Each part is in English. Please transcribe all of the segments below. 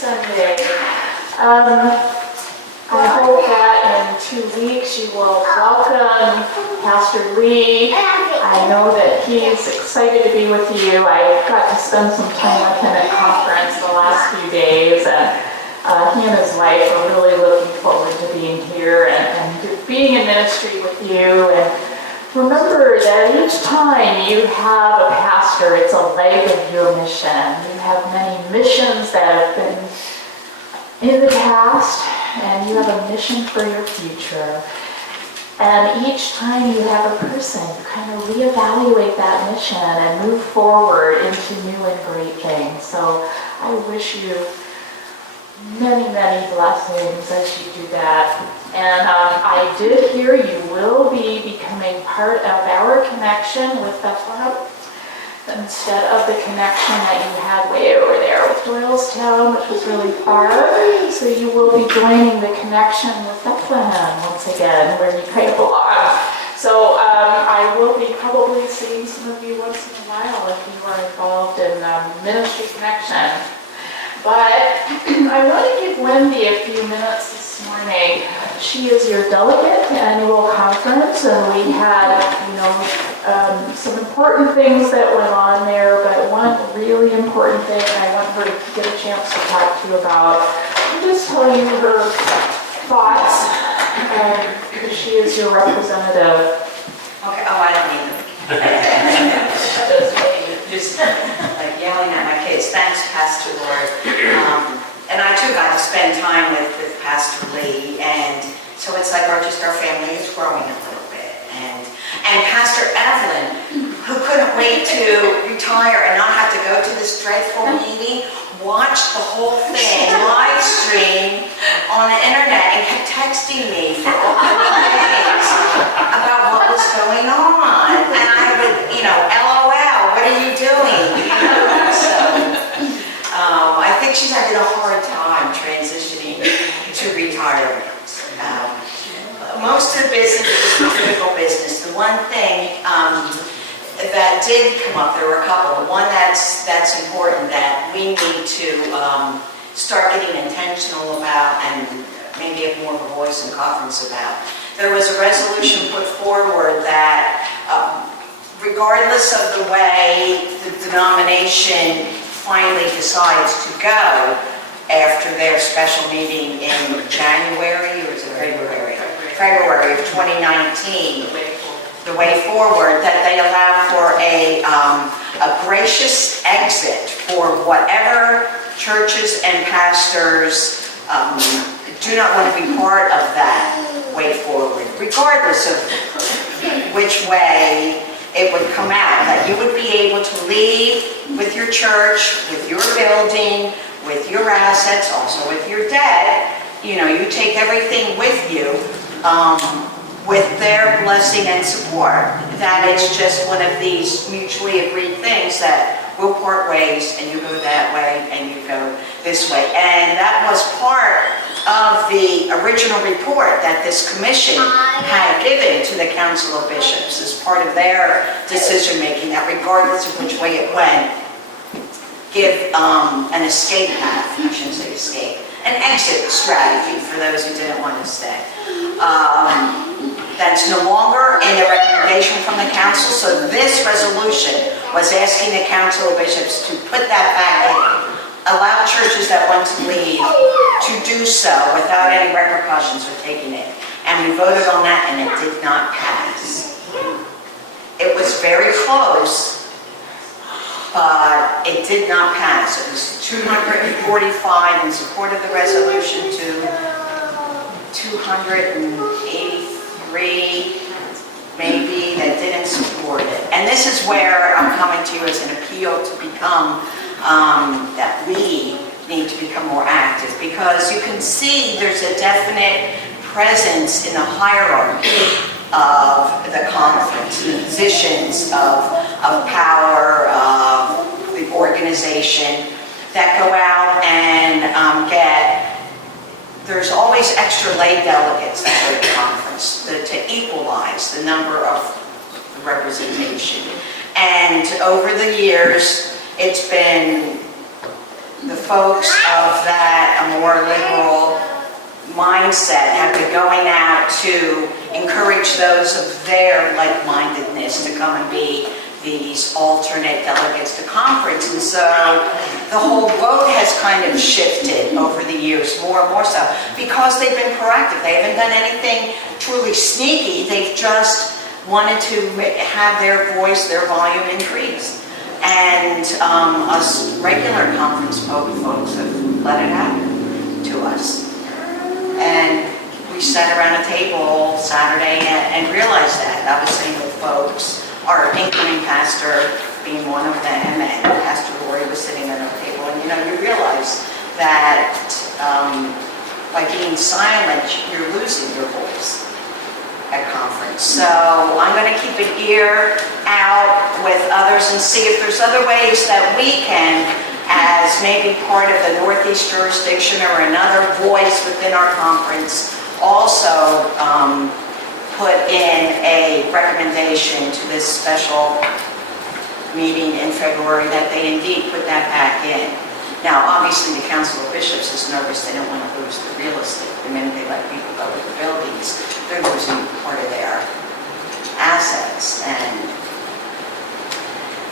Sunday. I hope that in 2 weeks you will welcome Pastor Lee. I know that he's excited to be with you. I got to spend some time with him at conference the last few days, and he and his wife are really looking forward to being here and being in ministry with you. And remember that each time you have a pastor, it's a leg of your mission. You have many missions that have been in the past, and you have a mission for your future. And each time you have a person, you kind of reevaluate that mission and move forward into new and great things. So I wish you many, many blessings as you do that. And I did hear you will be becoming part of our connection with Bethlehem instead of the connection that you had way over there with Doylestown, which was really far. So you will be joining the connection with Bethlehem once again, where you kind of belong. So I will be probably seeing some of you once in a while if you are involved in ministry connection. But I want to give Wendy a few minutes this morning. She is your delegate to annual conference, and we had, some important things that went on there, but one really important thing I want her to get a chance to talk to you about. I'm just telling you her thoughts, because she is your representative. Okay, I don't need them. Just like yelling at my kids. Thanks, Pastor Lord. And I too got to spend time with Pastor Lee, and so it's like our family is growing a little bit. And Pastor Evelyn, who couldn't wait to retire and not have to go to this dreadful meeting, watched the whole thing live stream on the internet and kept texting me for all 3 days about what was going on. And I would, LOL, what are you doing? So I think she's having a hard time transitioning to retirement. Most of the business is critical business. The one thing that did come up, there were a couple. The one that's important that we need to start getting intentional about and maybe have more of a voice in conference about. There was a resolution put forward that regardless of the way the denomination finally decides to go after their special meeting in January, or is it February of 2019, the way forward, that they allow for a gracious exit for whatever churches and pastors do not want to be part of that way forward, regardless of which way it would come out, that you would be able to leave with your church, with your building, with your assets, also with your debt. You take everything with you, with their blessing and support. That it's just one of these mutually agreed things that we'll part ways, and you go that way and you go this way. And that was part of the original report that this commission had given to the Council of Bishops as part of their decision making, that regardless of which way it went, give an escape path, I shouldn't say escape, an exit strategy for those who didn't want to stay. That's no longer in the recommendation from the council, so this resolution was asking the Council of Bishops to put that back in, allow churches that want to leave to do so without any repercussions for taking it. And we voted on that, and it did not pass. It was very close, but it did not pass. It was 245 in support of the resolution to 283 maybe that didn't support it. And this is where I'm coming to you as an appeal to become, that we need to become more active, because you can see there's a definite presence in the hierarchy of the conference, the positions of power, of the organization that go out and there's always extra lay delegates that go to the conference to equalize the number of representation. And over the years, it's been the folks of that a more liberal mindset have been going out to encourage those of their like-mindedness to come and be these alternate delegates to conference. And so the whole vote has kind of shifted over the years, more and more so, because they've been proactive. They haven't done anything truly sneaky. They've just wanted to have their voice, their volume increased. And us regular conference folks have let it happen to us. And we sat around a table Saturday and realized that. I was saying to folks, our incoming pastor being one of them, and Pastor Lori was sitting at our table, and you realize that by being silent, you're losing your voice at conference. So I'm going to keep an ear out with others and see if there's other ways that we can, as maybe part of the Northeast jurisdiction or another voice within our conference, also put in a recommendation to this special meeting in February that they indeed put that back in. Now, obviously, the Council of Bishops is nervous. They don't want to lose the real estate. The minute they let people go with the buildings, they're losing part of their assets.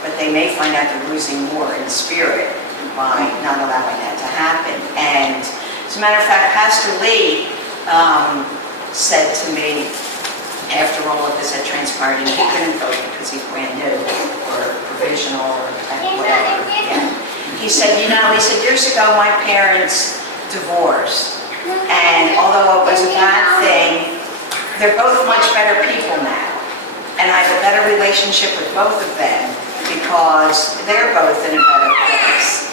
But they may find out they're losing more in spirit by not allowing that to happen. And as a matter of fact, Pastor Lee said to me, after all of this had transpired, and he couldn't vote because he's brand new or provisional or whatever. Yeah. He said, years ago my parents divorced, and although it was a bad thing, they're both much better people now. And I have a better relationship with both of them because they're both in a better place.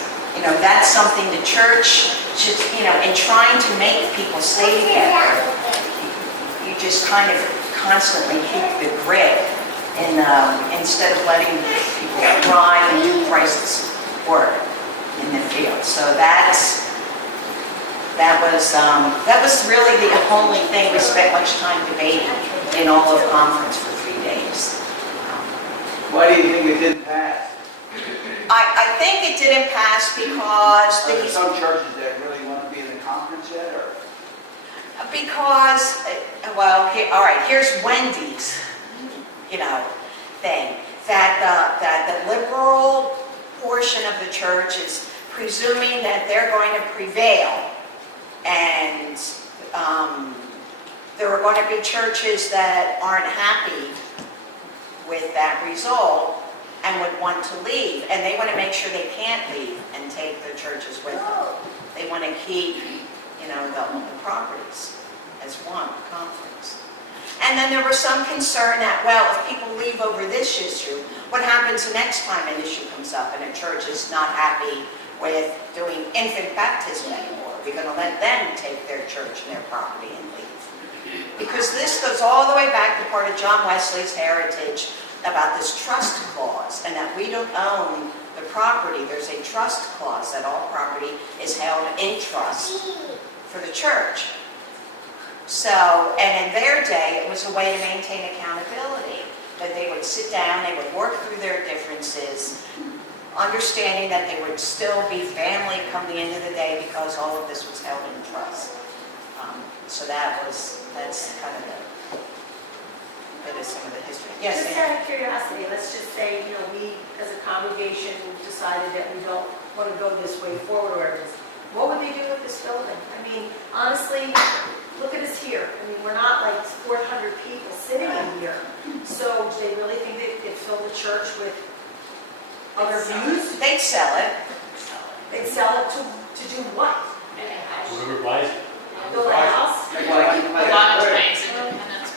That's something the church should, in trying to make people stay together, you just kind of constantly keep the grip instead of letting people thrive and do Christ's work in the field. So that was really the only thing we spent much time debating in all of conference for 3 days. Why do you think it didn't pass? I think it didn't pass because Are there some churches that really want to be in the conference yet, or? Because, all right, here's Wendy's, thing. That the liberal portion of the church is presuming that they're going to prevail. And there are going to be churches that aren't happy with that result and would want to leave. And they want to make sure they can't leave and take their churches with them. They want to keep, the properties as one conference. And then there was some concern that, if people leave over this issue, what happens the next time an issue comes up and a church is not happy with doing infant baptism anymore? We're going to let them take their church and their property and leave. Because this goes all the way back to part of John Wesley's heritage about this trust clause, and that we don't own the property. There's a trust clause that all property is held in trust for the church. So, and in their day, it was a way to maintain accountability, that they would sit down, they would work through their differences, understanding that they would still be family come the end of the day because all of this was held in trust. So that's kind of a bit of some of the history. Yes, just out of curiosity, let's just say, we as a congregation decided that we don't want to go this way forward, or this. What would they do with this building? I mean, honestly, look at us here. I mean, we're not like 400 people sitting in here. So do they really think they could fill the church with other views? they'd sell it. They'd sell it to do what? Whoever buys it. Build a house? Like independence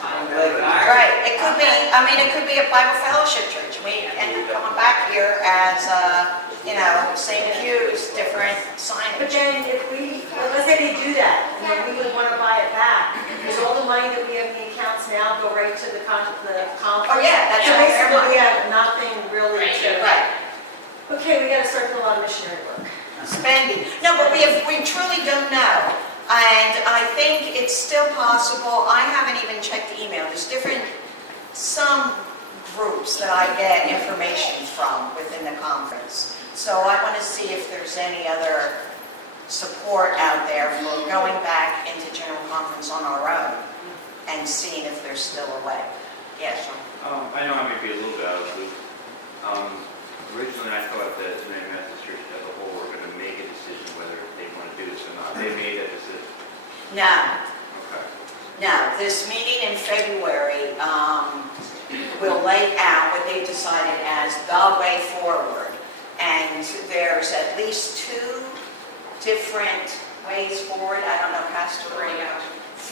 Right. It could be a Bible fellowship church. We end up coming back here as, St. Hugh's, different signage. But then if let's say they do that, and then we would want to buy it back, does all the money that we have in the accounts now go right to the conference? Oh, yeah, that's So all their basically, money. we have nothing really to. Right. Okay, we got to start doing a lot of missionary work. Spending. No, but we truly don't know. And I think it's still possible. I haven't even checked the email. There's some groups that I get information from within the conference. So I want to see if there's any other support out there for going back into general conference on our own and seeing if there's still a way. Yes, Sean? I know I may be a little bit out of the loop. Originally, I thought that the United Methodist Church as a whole were going to make a decision whether they want to do this or not. They made that decision. No. Okay. No, this meeting in February will lay out what they decided as the way forward. And there's at least 2 different ways forward. I don't know, Pastor.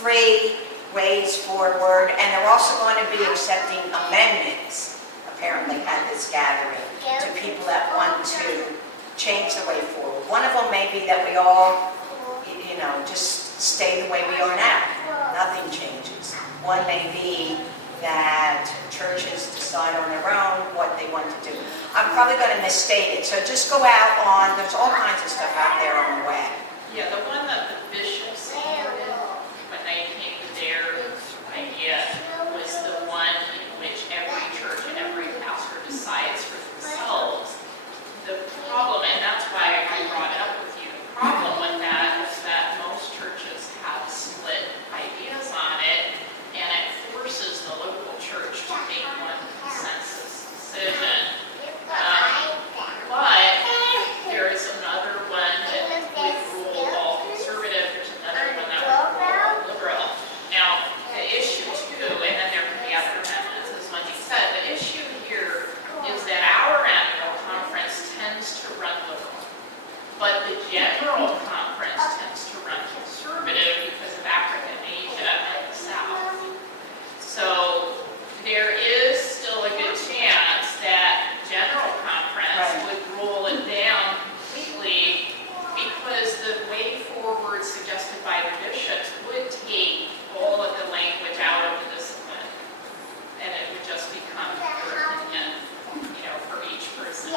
3 ways forward. And they're also going to be accepting amendments, apparently, at this gathering to people that want to change the way forward. One of them may be that we all, just stay the way we are now. Nothing changes. One may be that churches decide on their own what they want to do. I'm probably going to misstate it, so just go out on, there's all kinds of stuff out there on the web. Yeah, the one that the bishops supported when they came to their idea was the one in which every church and every pastor decides for themselves. The problem, and that's why I brought it up with you, the problem with that is that most churches have split ideas on it, and it forces the local church to make one consensus decision. But there is another one that would rule all conservative, there's another one that would rule all liberal. Now, the issue too, and then there can be other amendments, as Wendy said, the issue here is that our annual conference tends to run liberal, but the general conference tends to run conservative because of Africa and Asia and the South. So there is still a good chance that general conference would roll it down completely because the way forward suggested by the bishops would take all of the language out of the discipline, and it would just become their opinion, for each person.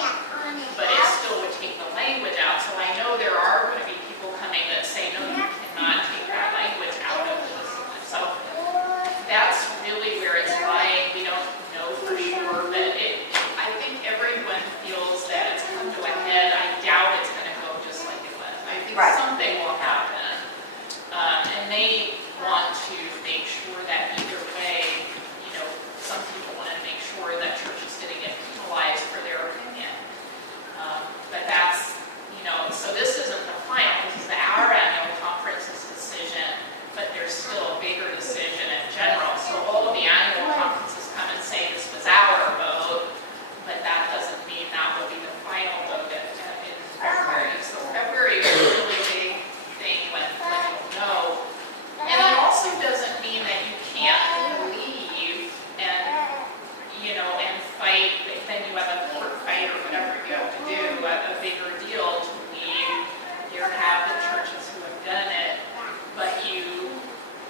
But it still would take the language out. So I know there are going to be people coming that say, no, you cannot take that language out of the discipline. So that's really where it's lying. We don't know for sure, but I think everyone feels that it's come to a head. I doubt it's going to go just like it was. I think something will happen. And they want to make sure that either way, some people want to make sure that churches didn't get penalized for their opinion. But that's, so this isn't the final. This is our annual conference's decision, but there's still a bigger decision in general. So all of the annual conferences come and say this was our vote, but that doesn't mean that will be the final vote in February. So February is a really big thing when you'll know. And it also doesn't mean that you can't leave and, and fight, then you have a court fight or whatever you have to do, a bigger deal to leave. There have been churches who have done it, but you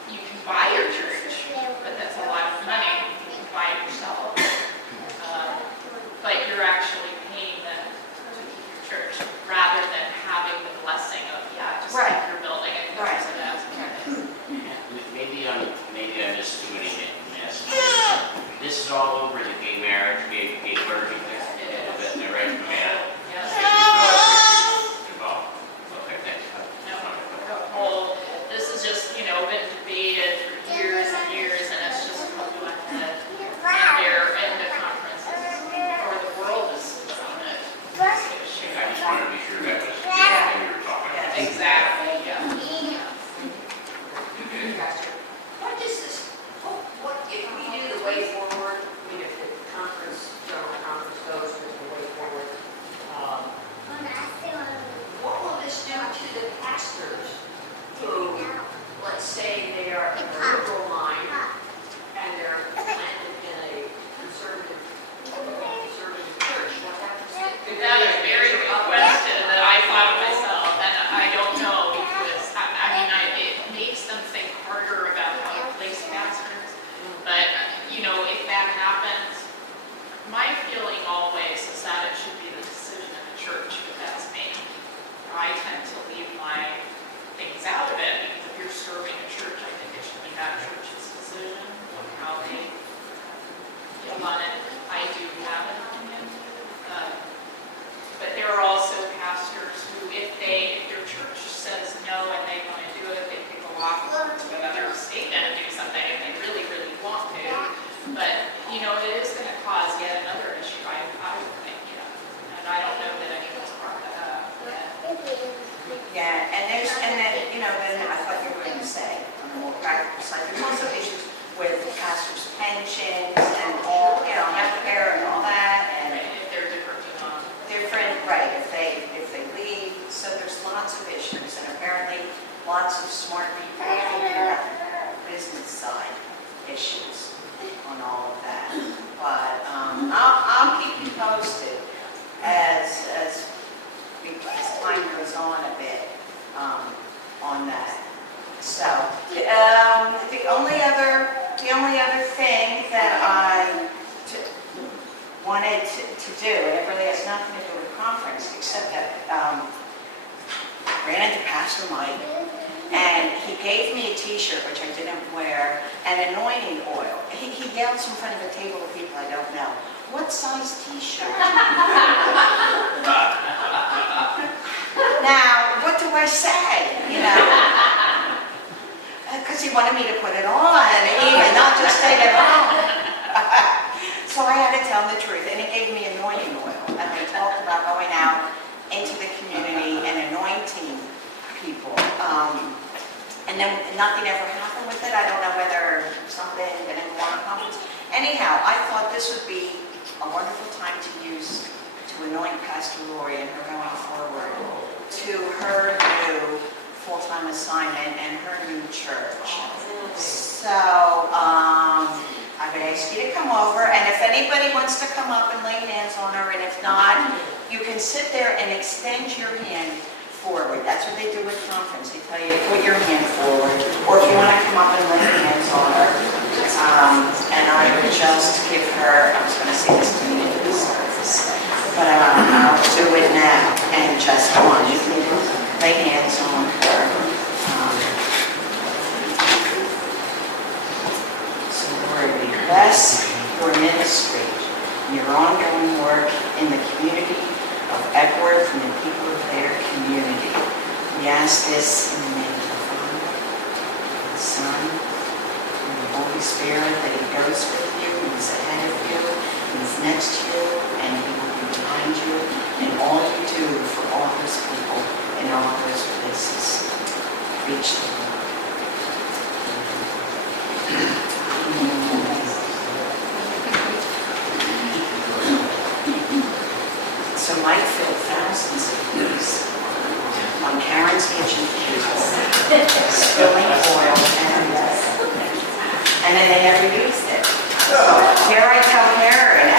can buy your church, but that's a lot of money. You can buy it yourself. But you're actually paying them to keep your church rather than having the blessing of, just keep your building and use it as Maybe I'm just doing it mess. This is all over the gay marriage, gay clergy thing. The right man. Involved. Okay, thanks. This is just, been debated for years and years, and it's just come to a head. And the conferences, or the world is split on it. I just wanted to be sure that was. pastors who, if their church says no and they want to do it, they can go off to another state and do something if they really, really want to. But, you know, it is going to cause yet another issue, I would think, you know. And I don't know that anyone's brought that up. Yeah, and then, you know, then I thought you were going to say, on the more practical side, there's also issues with pastors' pensions and all, you know, healthcare and all that, and If they're different, different, right, if they leave, so there's lots of issues, and apparently lots of smart people thinking about the business side issues on all of that. But I'll keep you posted as time goes on a bit on that. So the only other thing that I wanted to do, and it really has nothing to do with conference, except that ran into Pastor Mike, and he gave me a T-shirt, which I didn't wear, and anointing oil. He yells in front of a table of people I don't know, "What size T-shirt?" Now, what do I say, you know? Because he wanted me to put it on, even, not just take it off. So I had to tell him the truth, and he gave me anointing oil, and we talked about going out into the community and anointing people. And then nothing ever happened with it. I don't know whether something didn't go on a conference. Anyhow, I thought this would be a wonderful time to use to anoint Pastor Lori and her going forward to her new full-time assignment and her new church. So I would ask you to come over, and if anybody wants to come up and lay hands on her, and if not, you can sit there and extend your hand forward. That's what they do with conference. They tell you to put your hand forward, or if you want to come up and lay hands on her. And I would just give her, I was going to say this to you in the service, but I'll do it now, and just one. You can lay hands on her. So Lord, we bless your ministry and your ongoing work in the community of Epworth and the people of their community. We ask this in the name of the Father, the Son, and the Holy Spirit, that He goes with you, He's ahead of you, He's next to you, and He will be behind you in all you do for all those people in all those places. Reach them. So Mike filled thousands of views on Karen's kitchen table, spilling oil, and then they never used it. So here I tell Karen,